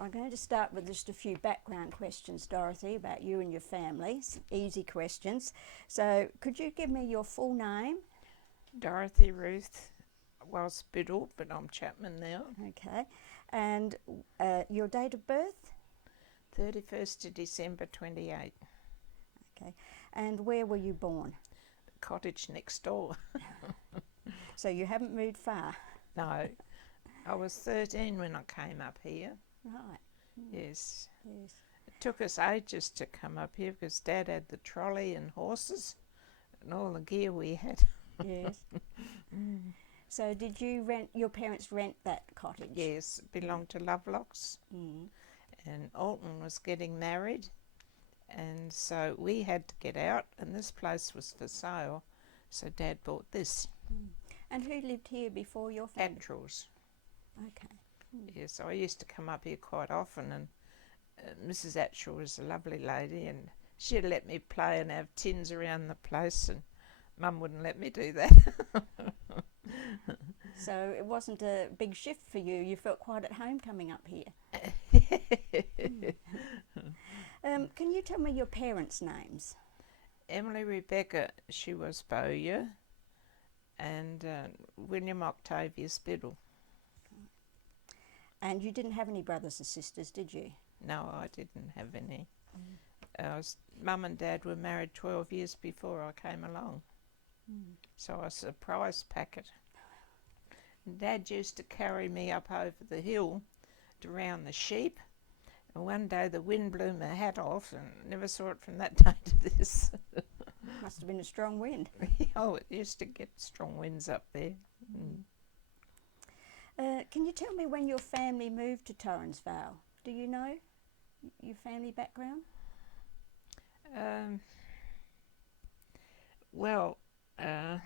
I'm going to start with just a few background questions, Dorothy, about you and your family. Easy questions. So could you give me your full name? Dorothy Ruth was Biddle, but I'm Chapman now. Okay. And your date of birth? 31st of December 28. Okay. And where were you born? The cottage next door. So you haven't moved far? No, I was 13 when I came up here. Right. Yes. Yes. It took us ages to come up here because Dad had the trolley and horses and all the gear we had. Yes. So did you your parents rent that cottage? Yes, it belonged to Lovelocks. And Alton was getting married, and so we had to get out, and this place was for sale, so Dad bought this. And who lived here before your family? Atrals. Okay. Yes, I used to come up here quite often, and Mrs. Atchell was a lovely lady, and she'd let me play and have tins around the place, and Mum wouldn't let me do that. So it wasn't a big shift for you. You felt quite at home coming up here. Can you tell me your parents' names? Emily Rebecca, she was Bowyer, and William Octavius Biddle. And you didn't have any brothers or sisters, did you? No, I didn't have any. Mum and Dad were married 12 years before I came along, so I was a surprise packet. And Dad used to carry me up over the hill to round the sheep, and one day the wind blew my hat off and never saw it from that day to this. Must have been a strong wind. Oh, it used to get strong winds up there. Can you tell me when your family moved to Torrens Vale? Do you know your family background? Well, I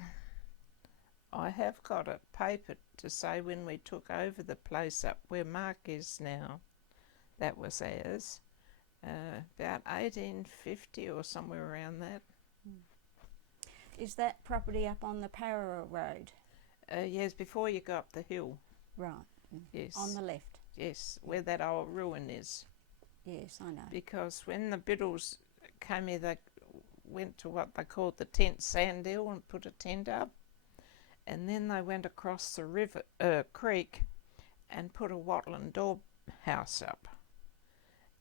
have got a paper to say when we took over the place up where Mark is now. That was ours. About 1850 or somewhere around that. Is that property up on the Parra Road? Yes, before you go up the hill. Right. Yes. On the left? Yes, where that old ruin is. Yes, I know. Because when the Biddles came here, they went to what they called the tent sand hill and put a tent up. And then they went across the creek and put a wattle and daub house up.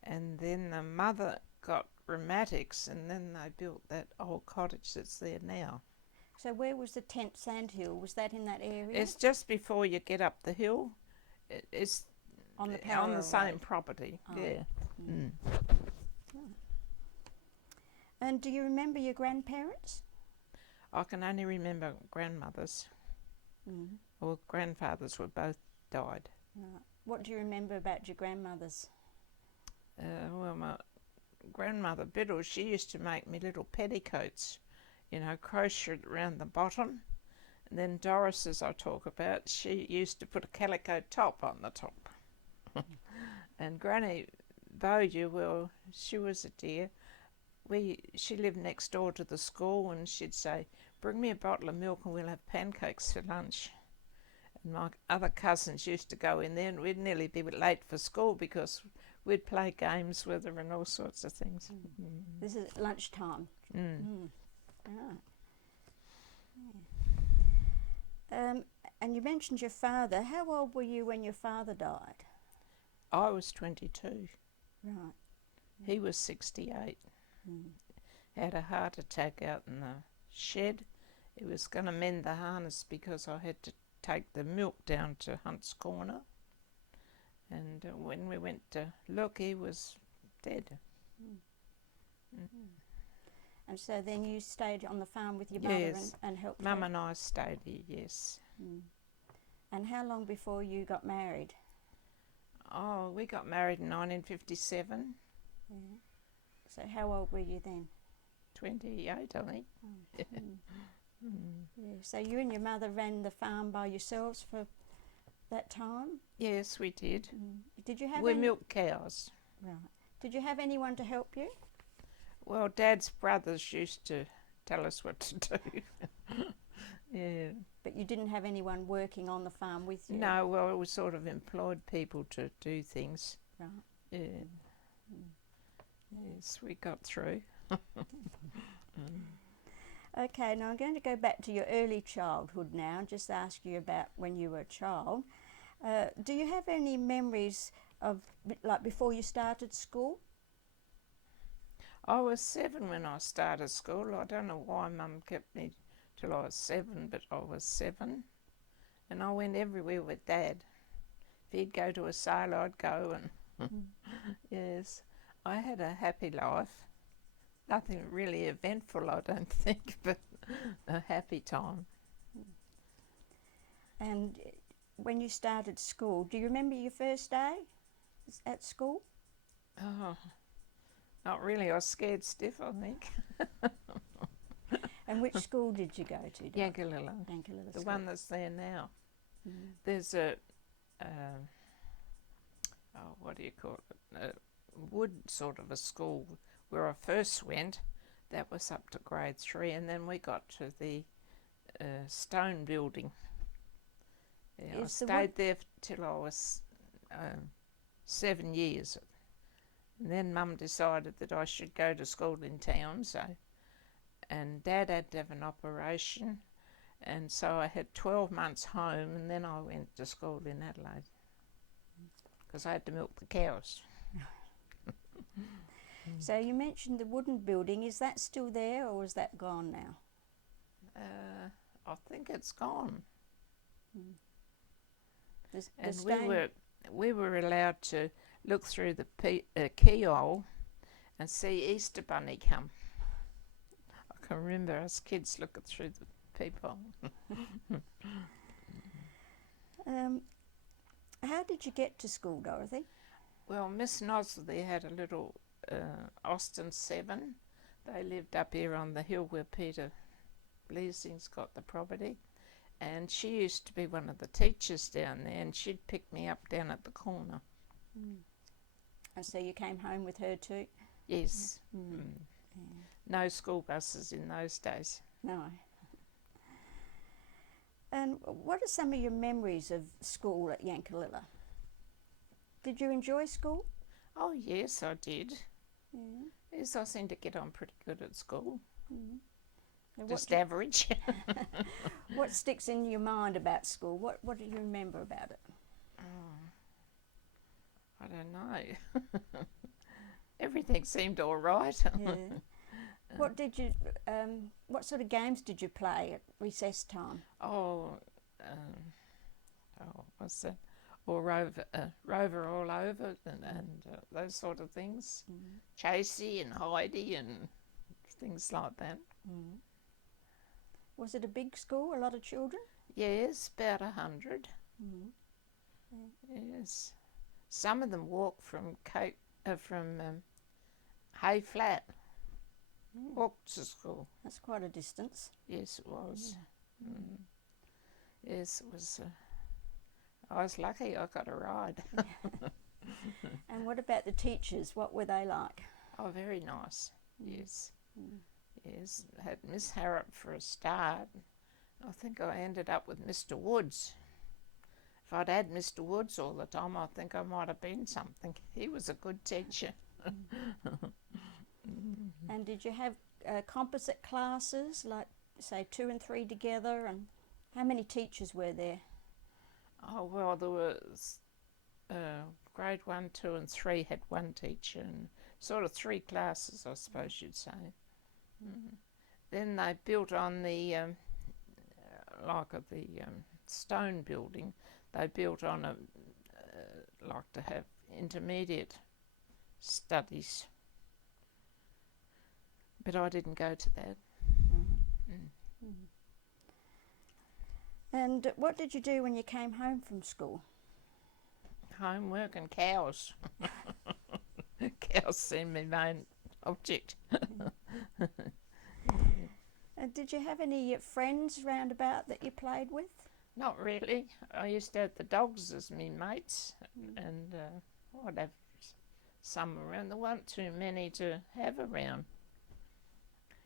And then the mother got rheumatics, and then they built that old cottage that's there now. So where was the tent sandhill? Was that in that area? It's just before you get up the hill. It's on the same property. Oh. Yeah. And do you remember your grandparents? I can only remember grandmothers. Or grandfathers were both died. Right. What do you remember about your grandmothers? Well, my grandmother Biddle, she used to make me little petticoats, crocheted around the bottom. And then Doris, as I talk about, she used to put a calico top on the top. And Granny Bowyer, well, she was a dear. She lived next door to the school, and she'd say, "Bring me a bottle of milk and we'll have pancakes for lunch." And my other cousins used to go in there, and we'd nearly be late for school because we'd play games with her and all sorts of things. This is lunchtime. And you mentioned your father. How old were you when your father died? I was 22. Right. He was 68. Had a heart attack out in the shed. He was going to mend the harness because I had to take the milk down to Hunt's Corner. And when we went to look, he was dead. And so then you stayed on the farm with your mother and helped her? Mum and I stayed here, yes. And how long before you got married? Oh, we got married in 1957. Yeah. So how old were you then? 28, I think. Yeah. So you and your mother ran the farm by yourselves for that time? Yes, we did. Did you have we milked cows. Right. Did you have anyone to help you? Well, Dad's brothers used to tell us what to do. Yeah. But you didn't have anyone working on the farm with you? No, well, we sort of employed people to do things. Right. Yeah. Yes, we got through. Okay, now I'm going to go back to your early childhood now and just ask you about when you were a child. Do you have any memories of, like, before you started school? I was 7 when I started school. I don't know why Mum kept me till I was 7, but I was 7. And I went everywhere with Dad. If he'd go to a sale, I'd go. And yes, I had a happy life. Nothing really eventful, I don't think, but a happy time. And when you started school, do you remember your first day at school? Oh, not really. I was scared stiff, I think. And which school did you go to? Yankalilla, Yankalilla the School. one that's there now. Mm. There's a, what do you call it? A wood sort of a school where I first went. That was up to grade 3, and then we got to the stone building. Yeah, I stayed there till I was 7 years. And then Mum decided that I should go to school in town, and Dad had to have an operation, and so I had 12 months home, and then I went to school in Adelaide because I had to milk the cows. So you mentioned the wooden building. Is that still there, or is that gone now? I think it's gone. And stone... we were allowed to look through the keyhole and see Easter Bunny come. I can remember us kids looking through the peephole. How did you get to school, Dorothy? Well, Miss Nosley had a little Austin 7. They lived up here on the hill where Peter Bleasing's got the property. And she used to be one of the teachers down there, and she'd pick me up down at the corner. Mm. And so you came home with her too? Yes. Mm. Mm. Yeah. No school buses in those days. No. And what are some of your memories of school at Yankalilla? Did you enjoy school? Oh, yes, I did. Yeah. Yes, I seemed to get on pretty good at school. Mm. Just average. What sticks in your mind about school? What do you remember about it? Oh, I don't know. Everything seemed all right. Yeah. What sort of games did you play at recess time? What's that? Or Rover all over and those sort of things. Mm. Chasey and Heidi and things like that. Mm. Was it a big school, a lot of children? Yes, about 100. Mm. Yeah. Yes. Some of them walked from Hay Flat. Walked to school. That's quite a distance. Yes, it was. Yeah. Mm. Yes, it was. I was lucky I got a ride. And what about the teachers? What were they like? Oh, very nice. Yes. Mm. Yes. Had Miss Harrop for a start. I think I ended up with Mr. Woods. If I'd had Mr. Woods all the time, I think I might have been something. He was a good teacher. And did you have composite classes, like, say, 2 and 3 together? And how many teachers were there? Oh, well, there was grade 1, 2 and 3 had one teacher, and sort of 3 classes, I suppose you'd say. Mm. Then they built on the, stone building, they built on to have intermediate studies. But I didn't go to that. Mm. Mm. And what did you do when you came home from school? Homework and cows. Cows seemed my main object. Did you have any friends round about that you played with? Not really. I used to have the dogs as me mates, and I'd have some around. There weren't too many to have around.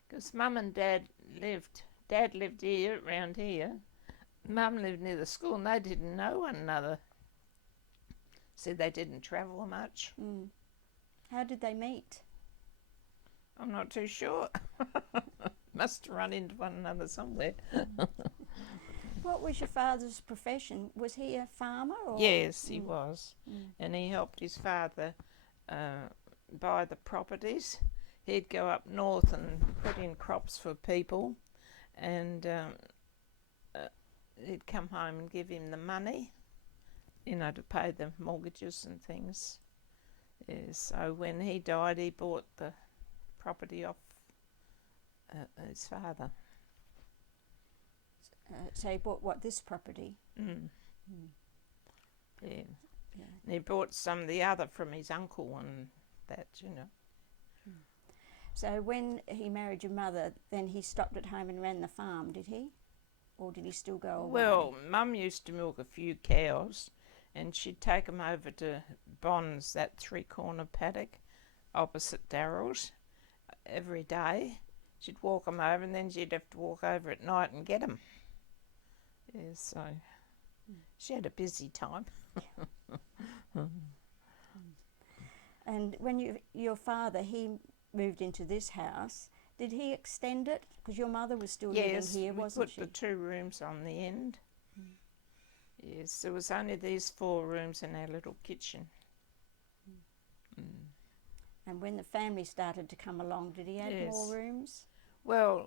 Because Mum and Dad lived here, around here. Mum lived near the school and they didn't know one another. Said they didn't travel much. How did they meet? I'm not too sure. Must have run into one another somewhere. What was your father's profession? Was he a farmer? Or? Yes, he was. And he helped his father buy the properties. He'd go up north and put in crops for people, and he'd come home and give him the money, to pay the mortgages and things. So when he died, he bought the property off his father. So he bought this property? Yeah. And he bought some of the other from his uncle and that, So when he married your mother, then he stopped at home and ran the farm, did he? Or did he still go away? Well, Mum used to milk a few cows, and she'd take them over to Bond's, that 3-corner paddock opposite Darrell's, every day. She'd walk them over, and then she'd have to walk over at night and get them. Yeah, so she had a busy time. And when your father, he moved into this house, did he extend it? Because your mother was still living here, wasn't she? Yes, we put the 2 rooms on the end. Yes, there was only these 4 rooms in our little kitchen. And when the family started to come along, did he add more rooms? Well,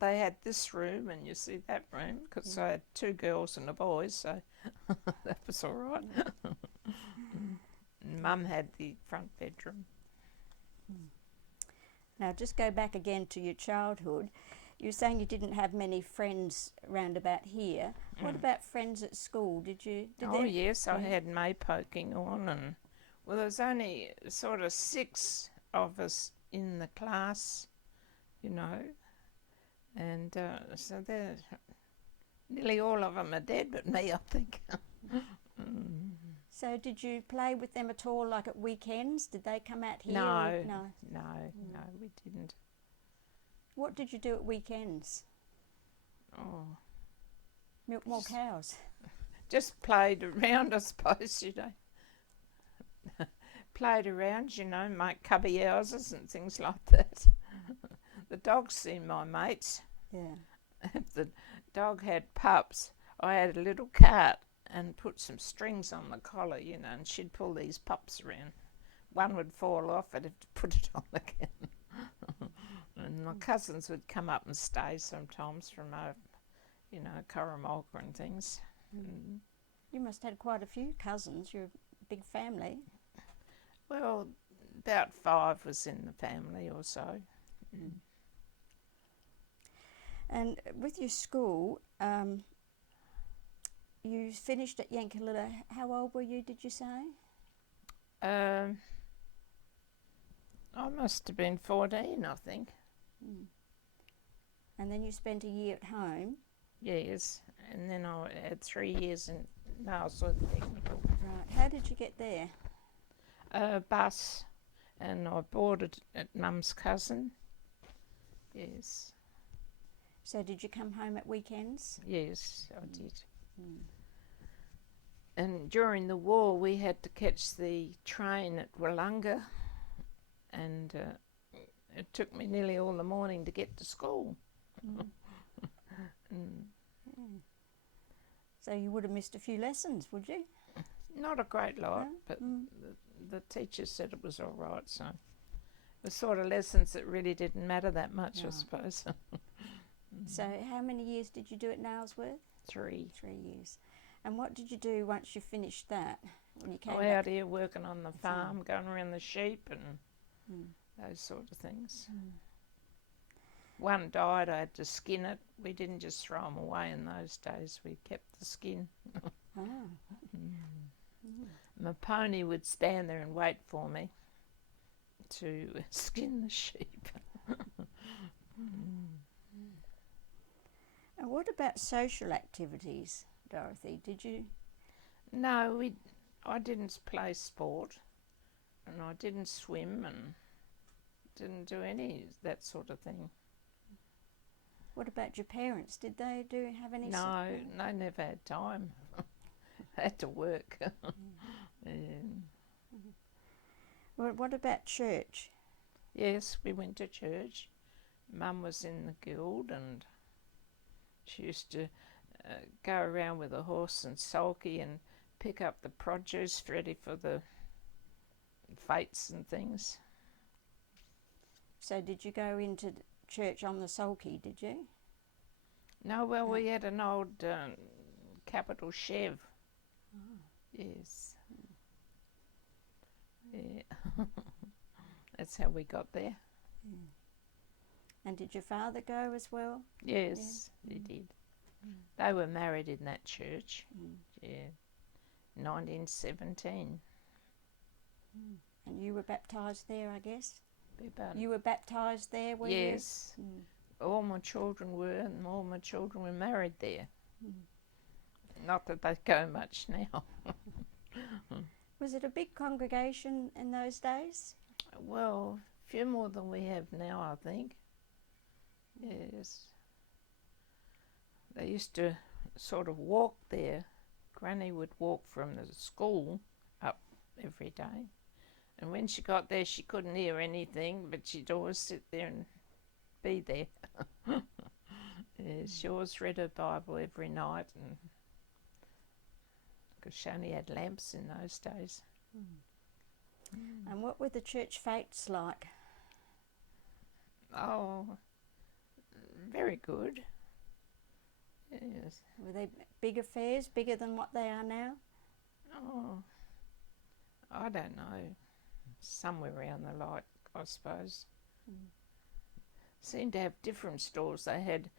they had this room, and you see that room, because I had 2 girls and a boy, so that was all right. Mum had the front bedroom. Now, just go back again to your childhood. You were saying you didn't have many friends round about here. What about friends at school? Yes, I had May poking on, and there was only sort of 6 of us in the class, and so nearly all of them are dead but me, I think. So did you play with them at all, like at weekends? Did they come out here? No, we didn't. What did you do at weekends? Oh, Milk more cows? Just played around, I suppose, Played around, make cubby houses and things like that. The dogs seemed my mates. Yeah. If the dog had pups, I had a little cart and put some strings on the collar, and she'd pull these pups around. One would fall off, I'd have to put it on again. And my cousins would come up and stay sometimes from, Coromolka and things. You must have had quite a few cousins. You're a big family. Well, about 5 was in the family or so. And with your school, you finished at Yankalilla. How old were you, did you say? I must have been 14, I think. And then you spent a year at home. Yes, and then I had 3 years in Nailsworth Technical. Right. How did you get there? Bus, and I boarded at Mum's cousin. Yes. So did you come home at weekends? Yes, I did. And during the war we had to catch the train at Willunga, and it took me nearly all the morning to get to school. So you would have missed a few lessons, would you? Not a great lot, but the teacher said it was all right, so the sort of lessons that really didn't matter that much, I suppose. So how many years did you do at Nailsworth? 3. 3 years. And what did you do once you finished that? When you came out here working on the farm, going around the sheep and those sort of things. One died, I had to skin it. We didn't just throw them away in those days, we kept the skin. My pony would stand there and wait for me to skin the sheep. And what about social activities, Dorothy? Did you? No, I didn't play sport, and I didn't swim, and didn't do any that sort of thing. What about your parents? Did they have any? No, they never had time. had to work. And Well, what about church? yes, we went to church. Mum was in the guild, and she used to go around with a horse and sulky and pick up the produce ready for the fetes and things. So did you go into church on the sulky, did you? No, well, we had an old capital Chev. Yes. Yeah. That's how we got there. And did your father go as well? Yes, he did. They were married in that church. Yeah. 1917. And you were baptised there, I guess? About You were baptised there, were you? yes. All my children were, and all my children were married there. Not that they go much now. Was it a big congregation in those days? Well, a few more than we have now, I think. Yes. They used to sort of walk there. Granny would walk from the school up every day. And when she got there, she couldn't hear anything, but she'd always sit there and be there. Yes, she always read her Bible every night, and because she only had lamps in those days. And what were the church fetes like? Oh, very good. Yes. Were they big affairs, bigger than what they are now? Oh, I don't know. Somewhere around the like, I suppose. Seemed to have different stalls. They had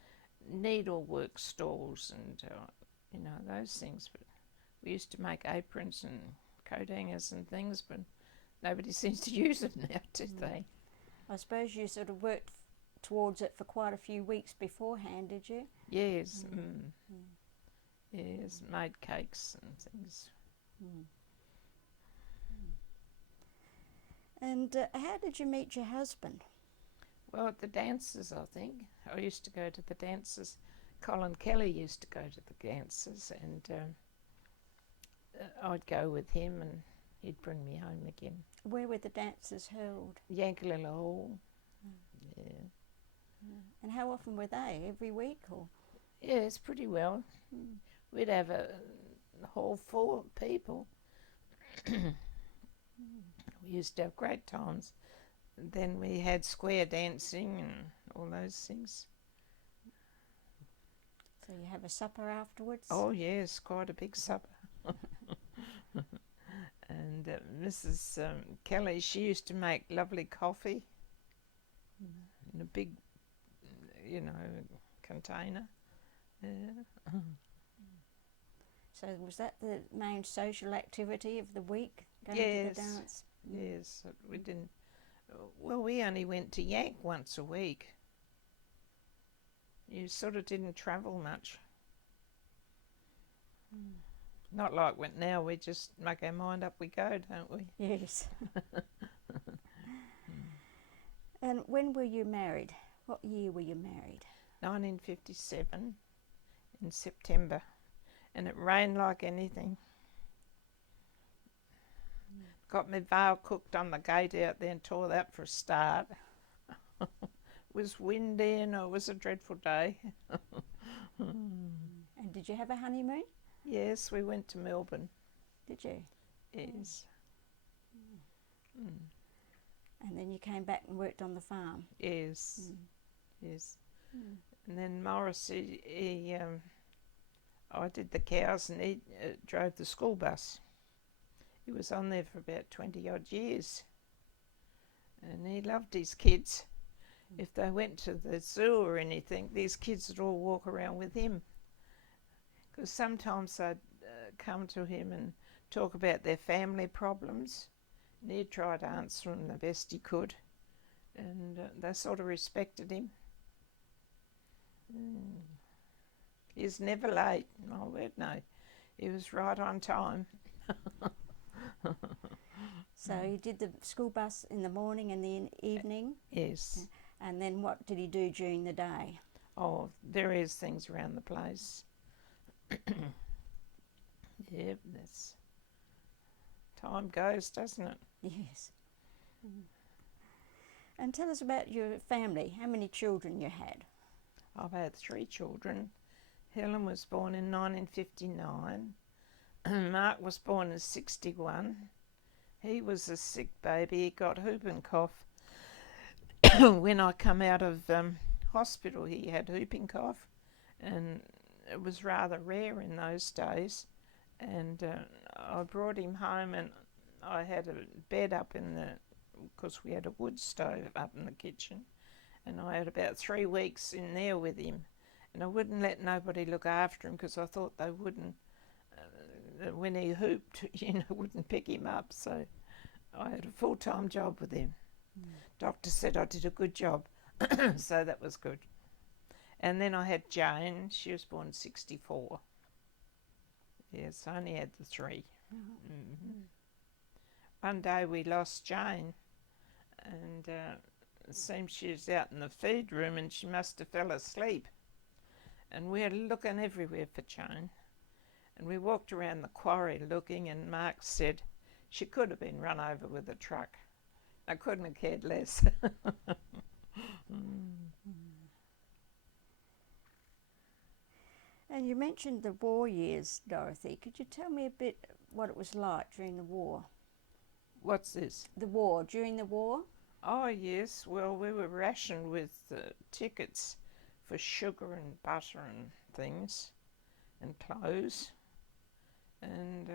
needlework stalls and, those things. But we used to make aprons and coat hangers and things, but nobody seems to use them now, do they? I suppose you sort of worked towards it for quite a few weeks beforehand, did you? Yes. Yes, made cakes and things. And how did you meet your husband? Well, at the dances, I think. I used to go to the dances. Colin Kelly used to go to the dances, and I'd go with him, and he'd bring me home again. Where were the dances held? Yankalilla Hall. Yeah. And how often were they? Every week or? Yes, pretty well. We'd have a hall full of people. We used to have great times. Then we had square dancing and all those things. So you have a supper afterwards? Oh yes, quite a big supper. And Mrs. Kelly, she used to make lovely coffee in a big, container. Yeah. So was that the main social activity of the week, going Yes. to the dance? Yes, we didn't. Well, we only went to Yank once a week. You sort of didn't travel much. Not like now, we just make our mind up, we go, don't we? Yes. And when were you married? What year were you married? 1957 in September, and it rained like anything. Got my veil cooked on the gate out there and tore that for a start. It was windy and it was a dreadful day. And did you have a honeymoon? Yes, we went to Melbourne. Did you? Yes. And then you came back and worked on the farm? Yes. Yes. And then Morris, I did the cows and he drove the school bus. He was on there for about 20 odd years, and he loved his kids. If they went to the zoo or anything, these kids would all walk around with him, because sometimes they'd come to him and talk about their family problems, and he'd try to answer them the best he could, and they sort of respected him. He was never late. My word, no. He was right on time. So he did the school bus in the morning and the evening? Yes. And then what did he do during the day? Oh, various things around the place. Yeah, This time goes, doesn't it? Yes. Mm. And tell us about your family. How many children you had? I've had 3 children. Helen was born in 1959. Mark was born in 61. He was a sick baby. He got whooping cough. When I come out of hospital, he had whooping cough, and it was rather rare in those days. And I brought him home, and I had a bed up in the, because we had a wood stove up in the kitchen, and I had about 3 weeks in there with him, and I wouldn't let nobody look after him because I thought they wouldn't, when he hooped, wouldn't pick him up. So I had a full-time job with him. Doctor said I did a good job, so that was good. And then I had Jane. She was born in 64. Yes, I only had the 3. Mm-hmm. One day we lost Jane, and it seems she was out in the feed room and she must have fell asleep. And we were looking everywhere for Jane. And we walked around the quarry looking, and Mark said she could have been run over with a truck. I couldn't have cared less. And you mentioned the war years, Dorothy. Could you tell me a bit what it was like during the war? What's this? The war, during the war? Oh, yes. Well, we were rationed with tickets for sugar and butter and things and clothes. And,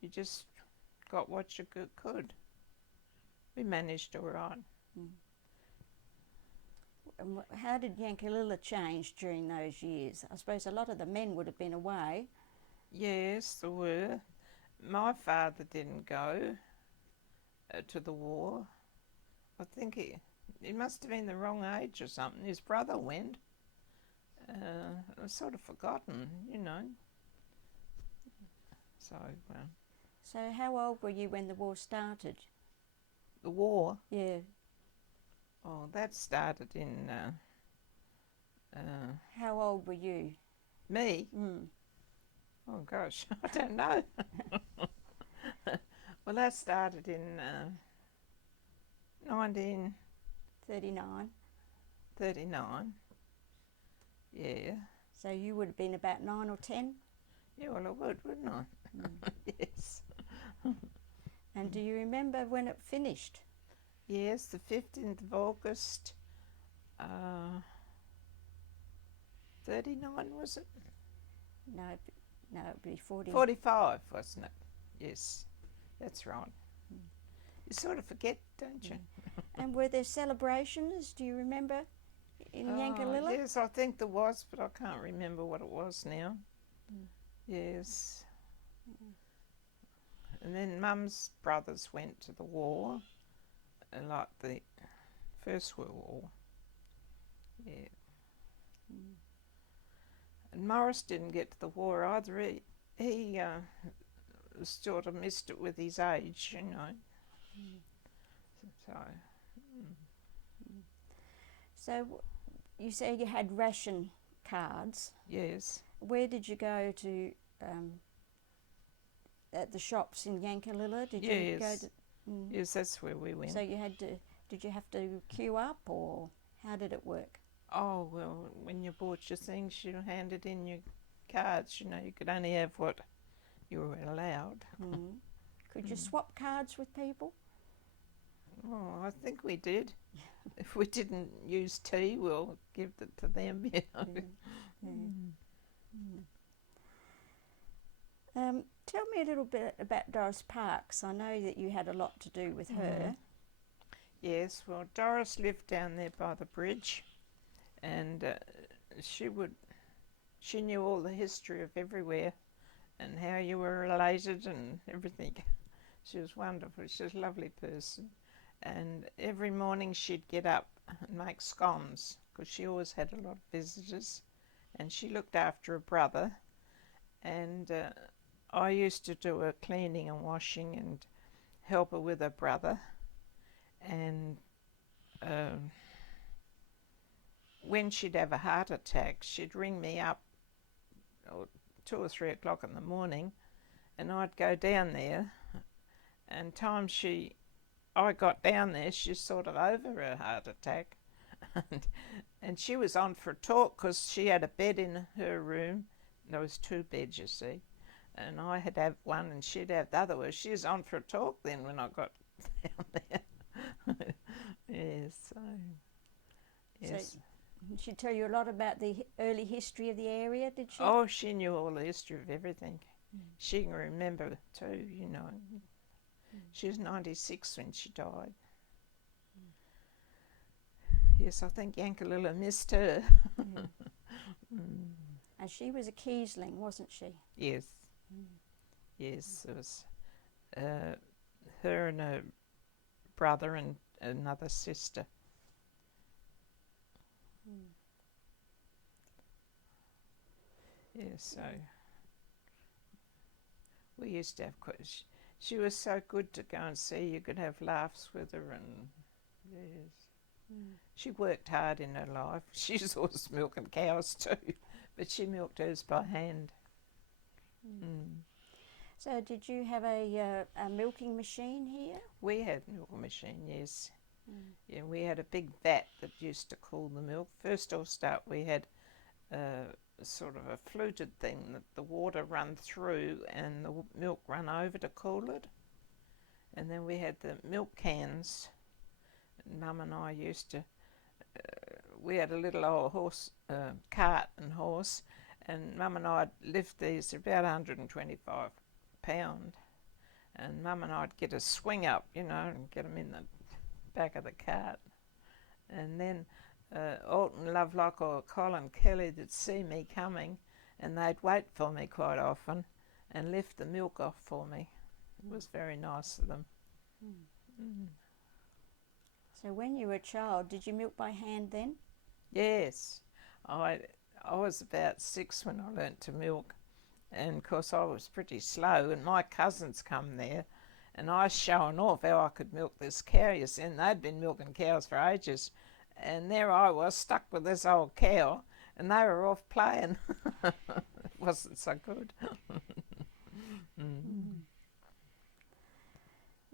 you just got what you could. We managed all right. And how did Yankalilla change during those years? I suppose a lot of the men would have been away. Yes, there were. My father didn't go to the war. I think he must have been the wrong age or something. His brother went. I've sort of forgotten, So, So how old were you when the war started? the war, Yeah. oh, that started in, How old were you? me? Oh gosh, I don't know. Well, that started in 1939. 39. Yeah. So you would have been about 9 or 10? Yeah, well, I would, wouldn't I? Yes. And do you remember when it finished? Yes, the 15th of August, 39, was it? No, it'd be 40. 45, wasn't it? Yes, that's right. You sort of forget, don't you? And were there celebrations, do you remember, in Yankalilla? Yes, I think there was, but I can't remember what it was now. Yes. And then Mum's brothers went to the war, like the First World War. Yeah. And Morris didn't get to the war either. He sort of missed it with his age, So. So you say you had ration cards. Yes. Where did you go to, at the shops in Yankalilla? Did you go to? Yes, that's where we went. So you had to, did you have to queue up, or how did it work? Oh, well, when you bought your things, you handed in your cards. You could only have what you were allowed. Could you swap cards with people? Oh, I think we did. If we didn't use tea, we'll give it to them, Tell me a little bit about Doris Parks. I know that you had a lot to do with her. Yes, well, Doris lived down there by the bridge, and she knew all the history of everywhere and how you were related and everything. She was wonderful. She was a lovely person. And every morning she'd get up and make scones, because she always had a lot of visitors, and she looked after her brother, and I used to do her cleaning and washing and help her with her brother. And when she'd have a heart attack, she'd ring me up 2 or 3 o'clock in the morning, and I'd go down there, and I got down there, she's sort of over her heart attack, and she was on for a talk because she had a bed in her room. There was 2 beds, you see, and I had to have one and she'd have the other. Well, she was on for a talk then when I got down there. Yes, so, yes. So she'd tell you a lot about the early history of the area, did she? Oh, she knew all the history of everything. She can remember too, you know. She was 96 when she died. Yes, I think Yankalilla missed her. And she was a Kiesling, wasn't she? Yes. Yes, it was her and her brother and another sister. Yes, so we used to have she was so good to go and see. You could have laughs with her, and yes. She worked hard in her life. She's always milking cows too, but she milked hers by hand. So did you have a milking machine here? We had a milk machine, yes. Yeah, we had a big vat that used to cool the milk. First off start we had sort of a fluted thing that the water run through and the milk run over to cool it. And then we had the milk cans. Mum and I used to, we had a little old cart and horse, and Mum and I'd lift these, about 125 pound, and Mum and I'd get a swing up, you know, and get them in the back of the cart. And then Alton Lovelock or Colin Kelly would see me coming, and they'd wait for me quite often and lift the milk off for me. It was very nice of them. So when you were a child, did you milk by hand then? Yes, I was about 6 when I learnt to milk, and of course I was pretty slow, and my cousins come there, and I was showing off how I could milk this cow, you see, and they'd been milking cows for ages, and there I was stuck with this old cow, and they were off playing. It wasn't so good.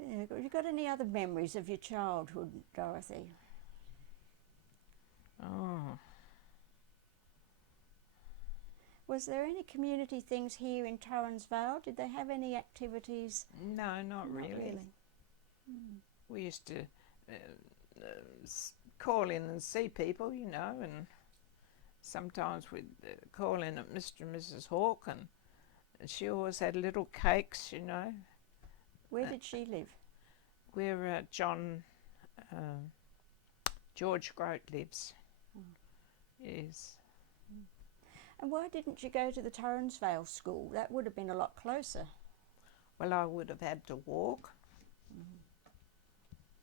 Yeah, have you got any other memories of your childhood, Dorothy? Oh. Was there any community things here in Torrens Vale? Did they have any activities? No, not really. Really. We used to call in and see people, you know, and sometimes we'd call in at Mr. and Mrs. Hawke, and she always had little cakes, you know. Where did she live? Where George Grote lives. Yes. And why didn't you go to the Torrens Vale school? That would have been a lot closer. Well, I would have had to walk.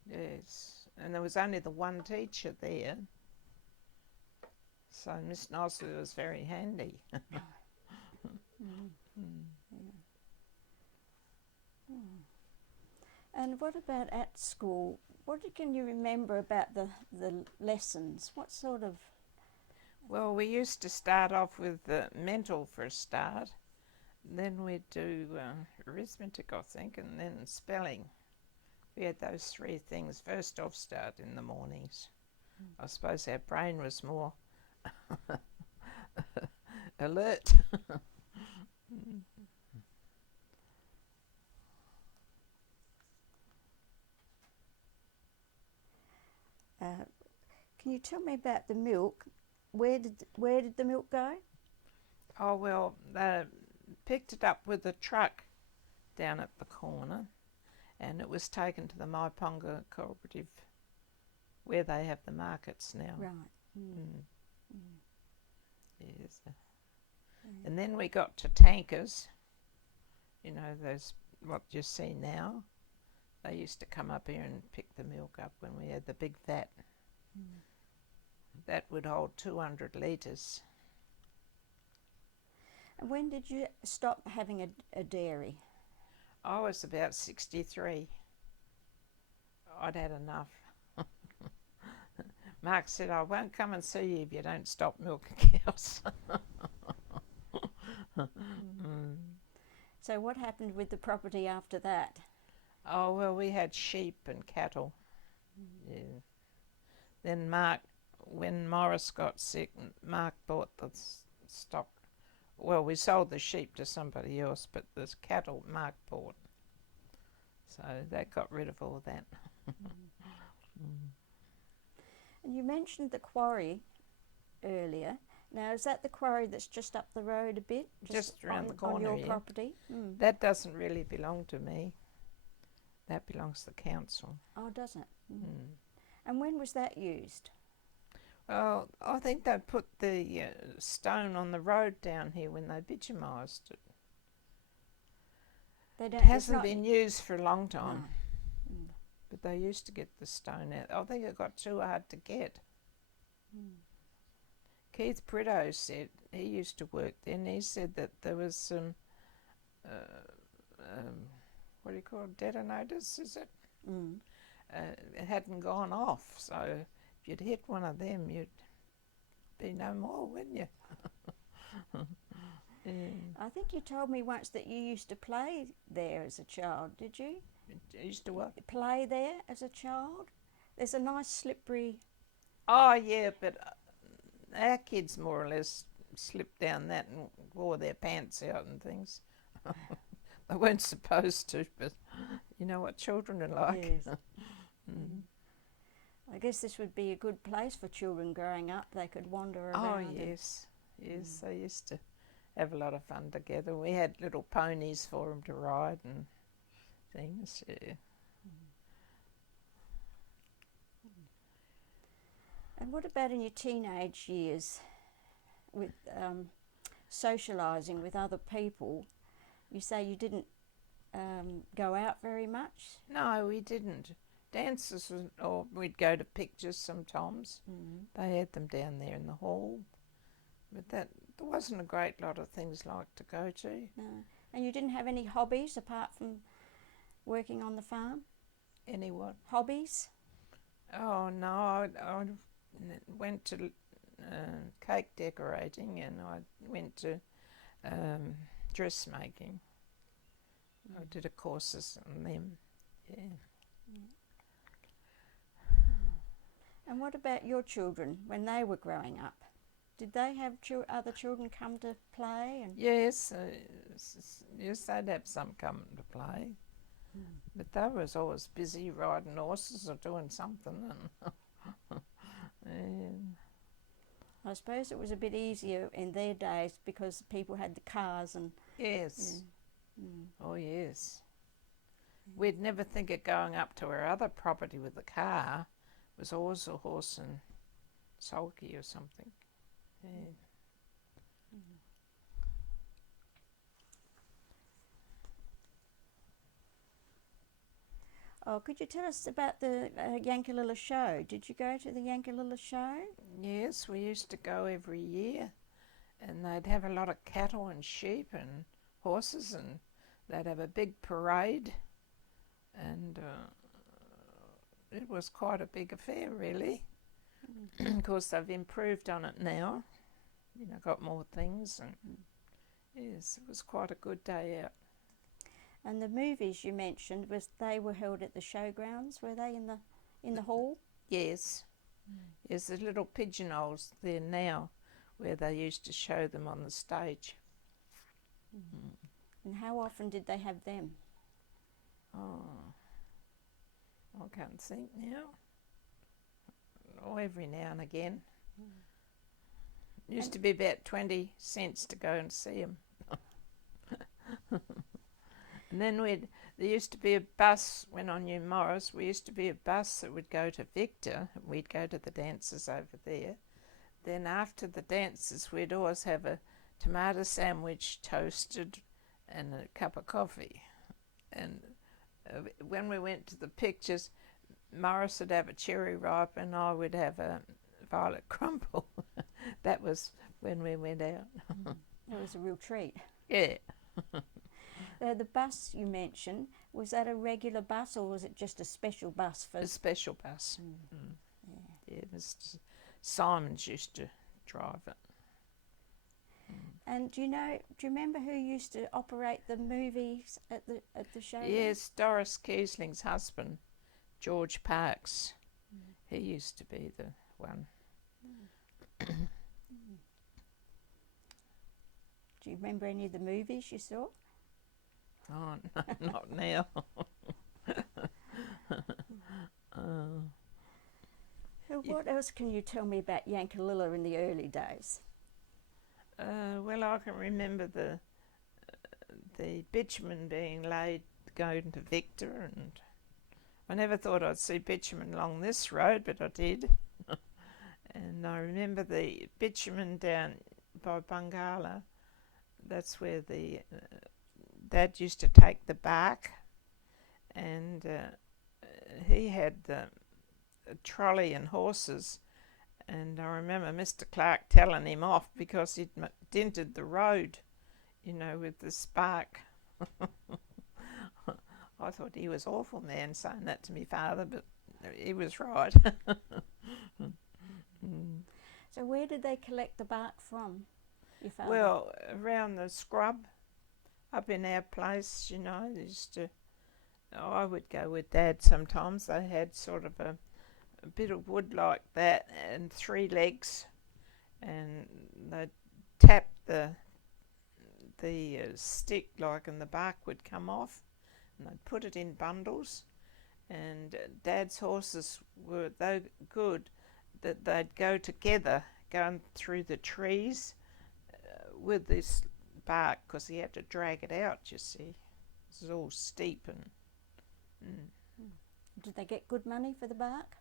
Yes. And there was only the one teacher there. So Miss Nosler was very handy. And what about at school? Can you remember about the lessons? What sort of... Well, we used to start off with mental for a start. Then we'd do arithmetic, I think, and then spelling. We had those 3 things first off start in the mornings. I suppose our brain was more alert. Can you tell me about the milk? Where did the milk go? Oh, well, they picked it up with a truck down at the corner, and it was taken to the Maiponga Cooperative, where they have the markets now. Right. Yes. And then we got to tankers, you know, those, what you see now. They used to come up here and pick the milk up when we had the big vat. That would hold 200 litres. And when did you stop having a dairy? I was about 63. I'd had enough. Mark said, I won't come and see you if you don't stop milking cows. So what happened with the property after that? Oh, well, we had sheep and cattle. Yeah. Then when Morris got sick, Mark bought the stock. Well, we sold the sheep to somebody else, but the cattle Mark bought. So that got rid of all that. And you mentioned the quarry earlier. Now, is that the quarry that's just up the road a bit? Just around the corner, on your yeah. property? That doesn't really belong to me. That belongs to the council. Oh, does it? And when was that used? Well, I think they put the stone on the road down here when they bitumised it. It hasn't been used for a long time. No. But they used to get the stone out. I think it got too hard to get. Keith Prideaux said, he used to work there, and he said that there was some, what do you call it, detonators, is it? It hadn't gone off, so if you'd hit one of them, you'd be no more, wouldn't you? I think you told me once that you used to play there as a child, did you? Used to what? Play there as a child? There's a nice slippery... Oh, yeah, but our kids more or less slipped down that and wore their pants out and things. They weren't supposed to, but you know what children are like. Yes. I guess this would be a good place for children growing up. They could wander around. Oh, yes. Yes, they used to have a lot of fun together. We had little ponies for them to ride and things, yeah. And what about in your teenage years with socialising with other people? You say you didn't go out very much? No, we didn't. Dances, or we'd go to pictures sometimes. They had them down there in the hall. But there wasn't a great lot of things like to go to. No. And you didn't have any hobbies apart from working on the farm? Any what? Hobbies? Oh, no, I went to cake decorating, and I went to dressmaking. I did a courses on them, yeah. And what about your children when they were growing up? Did they have other children come to play? And yes, yes, they'd have some come to play. But they was always busy riding horses or doing something. And I suppose it was a bit easier in their days because people had the cars and... yes. Oh, yes. We'd never think of going up to our other property with the car. It was always a horse and sulky or something. Yeah. Oh, could you tell us about the Yankalilla show? Did you go to the Yankalilla show? Yes, we used to go every year, and they'd have a lot of cattle and sheep and horses, and they'd have a big parade, and it was quite a big affair, really. Of course, they've improved on it now, you know, got more things, and yes, it was quite a good day out. And the movies you mentioned, they were held at the showgrounds, were they in the hall? Yes. Yes, there's little pigeonholes there now where they used to show them on the stage. And how often did they have them? Oh, I can't think now. Oh, every now and again. Used to be about 20 cents to go and see them. And then there used to be a bus, when I knew Morris, we used to be a bus that would go to Victor. We'd go to the dances over there. Then after the dances, we'd always have a tomato sandwich toasted and a cup of coffee. And when we went to the pictures, Morris would have a cherry ripe and I would have a violet crumble. That was when we went out. It was a real treat. Yeah. The bus you mentioned, was that a regular bus or was it just a special bus for... A special bus. Yeah, Mr. Simons used to drive it. And do you remember who used to operate the movies at the show? Yes, Doris Kiesling's husband, George Parks. He used to be the one. Do you remember any of the movies you saw? Oh, no, not now. So what else can you tell me about Yankalilla in the early days? Well, I can remember the bitumen being laid going to Victor, and I never thought I'd see bitumen along this road, but I did. And I remember the bitumen down by Bungala. That's where the Dad used to take the bark, and he had a trolley and horses. And I remember Mr. Clark telling him off because he'd dented the road, with the spark. I thought he was awful man saying that to me father, but he was right. So where did they collect the bark from, your father? Well, around the scrub, up in our place, they used to. I would go with Dad sometimes. They had sort of a bit of wood like that and 3 legs, and they'd tap the stick and the bark would come off, and they'd put it in bundles. And Dad's horses were so good that they'd go together going through the trees with this bark, because he had to drag it out, you see. It was all steep and... Did they get good money for the bark?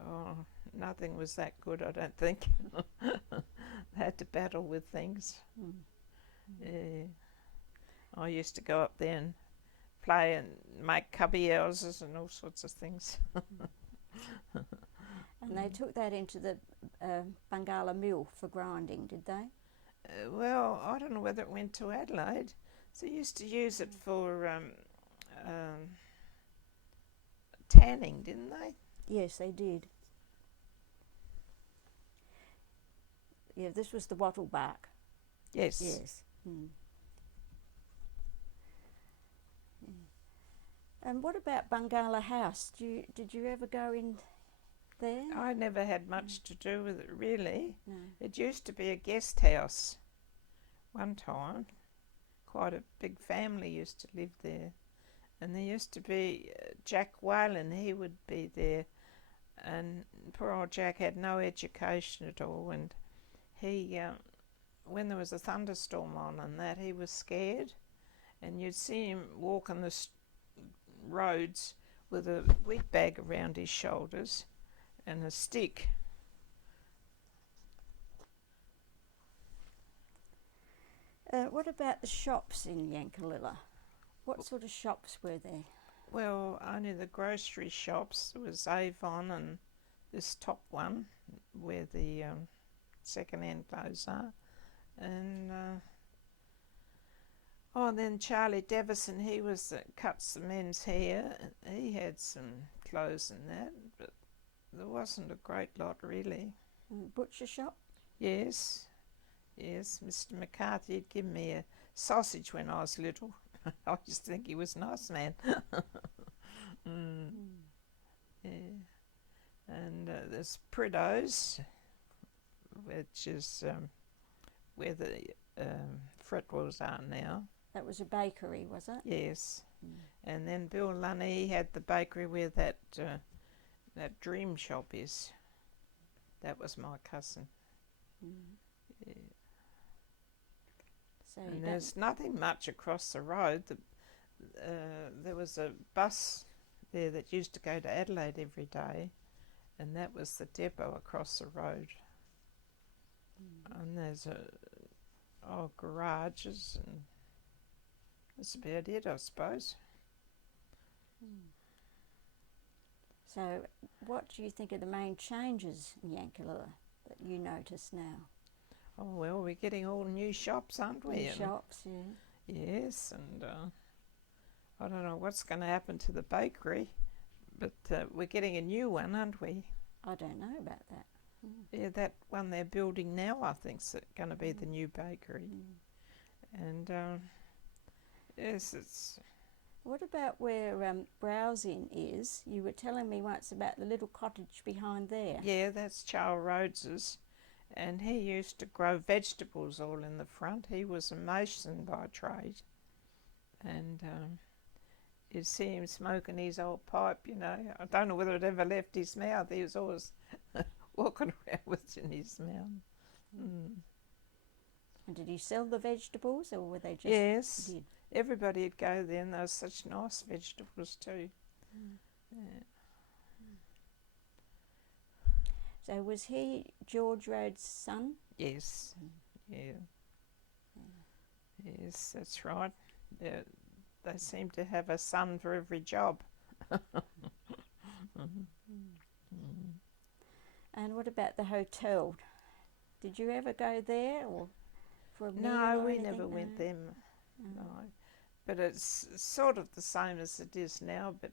Oh, nothing was that good, I don't think. They had to battle with things. Yeah. I used to go up there and play and make cubby houses and all sorts of things. And they took that into the Bungala mill for grinding, did they? Well, I don't know whether it went to Adelaide. So they used to use it for tanning, didn't they? Yes, they did. Yeah, this was the wattle bark. Yes. Yes. And what about Bungala House? Did you ever go in there? I never had much to do with it, really. No. It used to be a guest house one time. Quite a big family used to live there. And there used to be Jack Whalen, he would be there. And poor old Jack had no education at all. And he, when there was a thunderstorm on and that, he was scared. And you'd see him walk on the roads with a wheat bag around his shoulders and a stick. What about the shops in Yankalilla? What sort of shops were there? Well, only the grocery shops. There was Avon and this top one where the second-hand clothes are. And then Charlie Davison, he was that cuts the men's hair. He had some clothes in that, but there wasn't a great lot really. Butcher shop? Yes, Mr. McCarthy had given me a sausage when I was little. I used to think he was a nice man. Yeah. And there's Prideaux's, which is where the Fretwells are now. That was a bakery, was it? Yes. And then Bill Lunny had the bakery where that dream shop is. That was my cousin. Yeah. So and there's nothing much across the road. There was a bus there that used to go to Adelaide every day, and that was the depot across the road. And there's garages, and that's about it, I suppose. So what do you think are the main changes in Yankalilla that you notice now? Oh, well, we're getting all new shops, aren't we? New shops, yeah. Yes, and I don't know what's going to happen to the bakery, but we're getting a new one, aren't we? I don't know about that. Yeah, that one they're building now, I think, is going to be the new bakery. And yes, it's... What about where Browsing is? You were telling me once about the little cottage behind there. Yeah, that's Charles Rhodes's, and he used to grow vegetables all in the front. He was a mason by trade, and you see him smoking his old pipe, you know. I don't know whether it ever left his mouth. He was always walking around with it in his mouth. And did he sell the vegetables, or were they just... Yes, Did? everybody would go there, and there were such nice vegetables too. Yeah. So was he George Rhodes' son? Yes, yeah. Yes, that's right. They seem to have a son for every job. And what about the hotel? Did you ever go there, or for a meal? No, or we anything? never went them. No, but it's sort of the same as it is now, but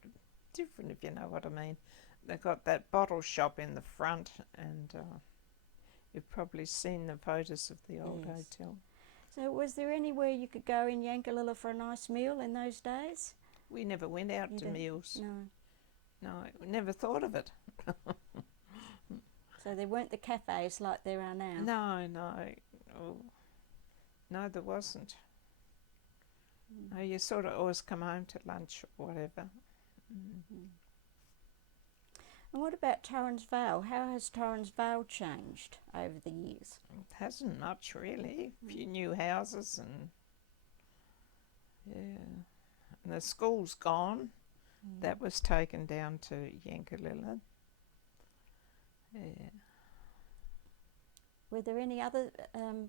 different, if you know what I mean. They've got that bottle shop in the front, and you've probably seen the photos of the old hotel. So was there anywhere you could go in Yankalilla for a nice meal in those days? We never went out to meals. No. No, we never thought of it. So there weren't the cafes like there are now? No. Oh, no, there wasn't. No, you sort of always come home to lunch or whatever. And what about Torrens Vale? How has Torrens Vale changed over the years? It hasn't much really. A few new houses and and the school's gone. That was taken down to Yankalilla. Yeah. Were there any other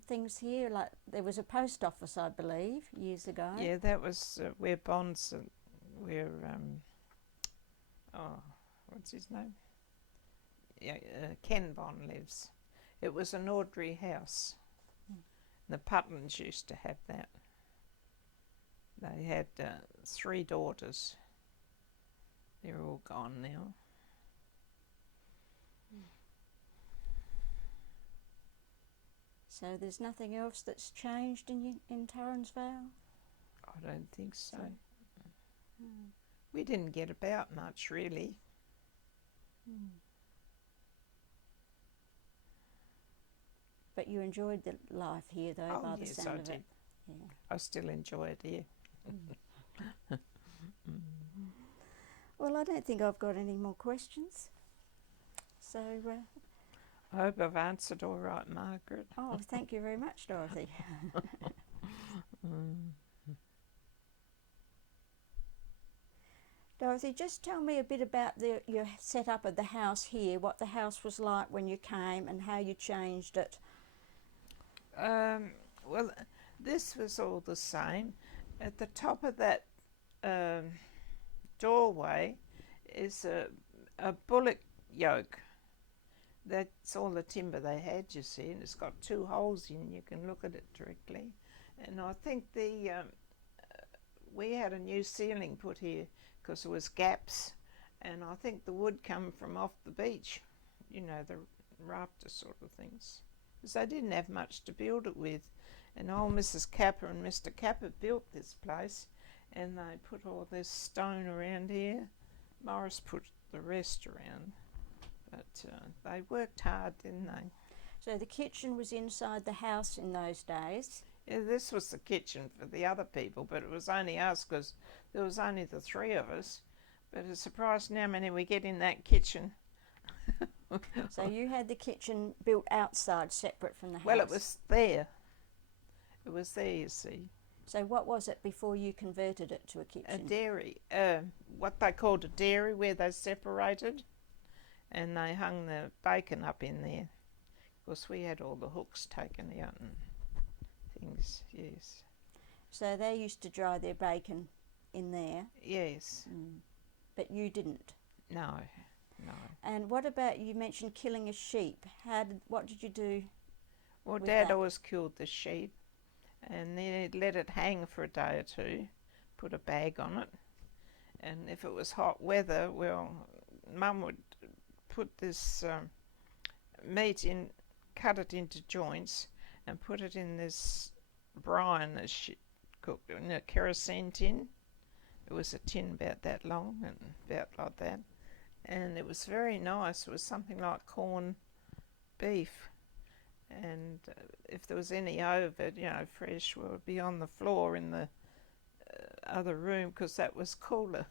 things here? Like there was a post office, I believe, years ago. Yeah, that was where Bonds, where what's his name? Yeah, Ken Bond lives. It was an ordinary house. The Puttons used to have that. They had 3 daughters. They're all gone now. So there's nothing else that's changed in Torrens Vale? I don't think so. We didn't get about much, really. But you enjoyed the life here, though, by the sound of it. Yeah. I still enjoy it here. Well, I don't think I've got any more questions. So, I hope I've answered all right, Margaret. oh, thank you very much, Dorothy. Dorothy, just tell me a bit about your setup of the house here, what the house was like when you came and how you changed it. Well, this was all the same. At the top of that doorway is a bullock yoke. That's all the timber they had, you see, and it's got 2 holes in. You can look at it directly. And I think we had a new ceiling put here because there was gaps, and I think the wood come from off the beach, you know, the rafter sort of things, because they didn't have much to build it with. And old Mrs. Capper and Mr. Capper built this place, and they put all this stone around here. Morris put the rest around, but they worked hard, didn't they? So the kitchen was inside the house in those days? Yeah, this was the kitchen for the other people, but it was only us because there was only the 3 of us. But it's surprising how many we get in that kitchen. So you had the kitchen built outside, separate from the house? Well, it was there. It was there, you see. So what was it before you converted it to a kitchen? A dairy, what they called a dairy, where they separated, and they hung the bacon up in there. Of course, we had all the hooks taken out and things, yes. So they used to dry their bacon in there? Yes. But you didn't? No. And what about, you mentioned killing a sheep. What did you do? Well, with Dad that? always killed the sheep, and then he'd let it hang for a day or 2, put a bag on it, and if it was hot weather, well, Mum would put this meat in, cut it into joints, and put it in this brine that she cooked in a kerosene tin. It was a tin about that long and about like that, and it was very nice. It was something like corned beef, and if there was any over, fresh, well, it would be on the floor in the other room because that was cooler.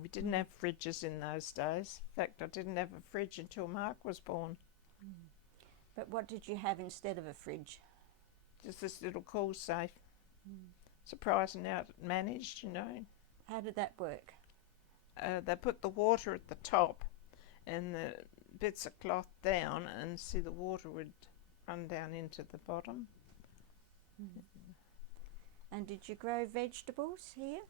We didn't have fridges in those days. In fact, I didn't have a fridge until Mark was born. But what did you have instead of a fridge? Just this little cool safe. Surprising how it managed, How did that work? They put the water at the top and the bits of cloth down, and see the water would run down into the bottom. And did you grow vegetables here?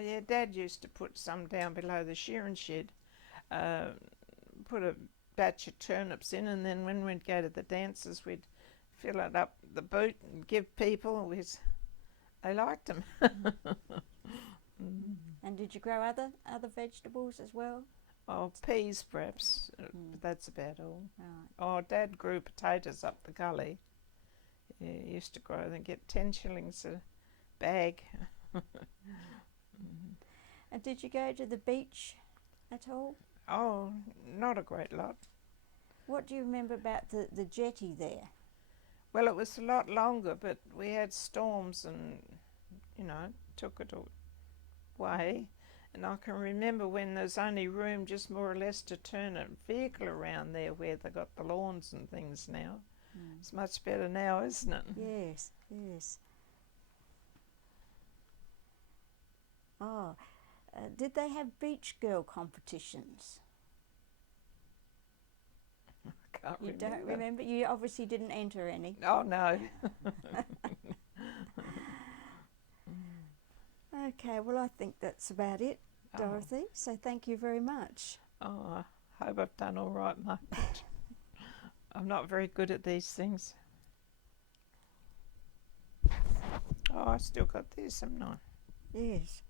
Yeah, Dad used to put some down below the shearing shed. Put a batch of turnips in, and then when we'd go to the dances, we'd fill it up the boot and give people. They liked them. And did you grow other vegetables as well? Oh, peas perhaps, but that's about all. Right. Oh, Dad grew potatoes up the gully. He used to grow them, get 10 shillings a bag. And did you go to the beach at all? Oh, not a great lot. What do you remember about the jetty there? Well, it was a lot longer, but we had storms and, took it away. And I can remember when there's only room just more or less to turn a vehicle around there where they got the lawns and things now. It's much better now, isn't it? Yes, yes. Oh, did they have beach girl competitions? I can't You remember. don't remember? You obviously didn't enter any. Oh, no. Okay, well, I think that's about it, Dorothy. So thank you very much. Oh, I hope I've done all right, Margaret. I'm not very good at these things. Oh, I still got this, haven't I? Yes.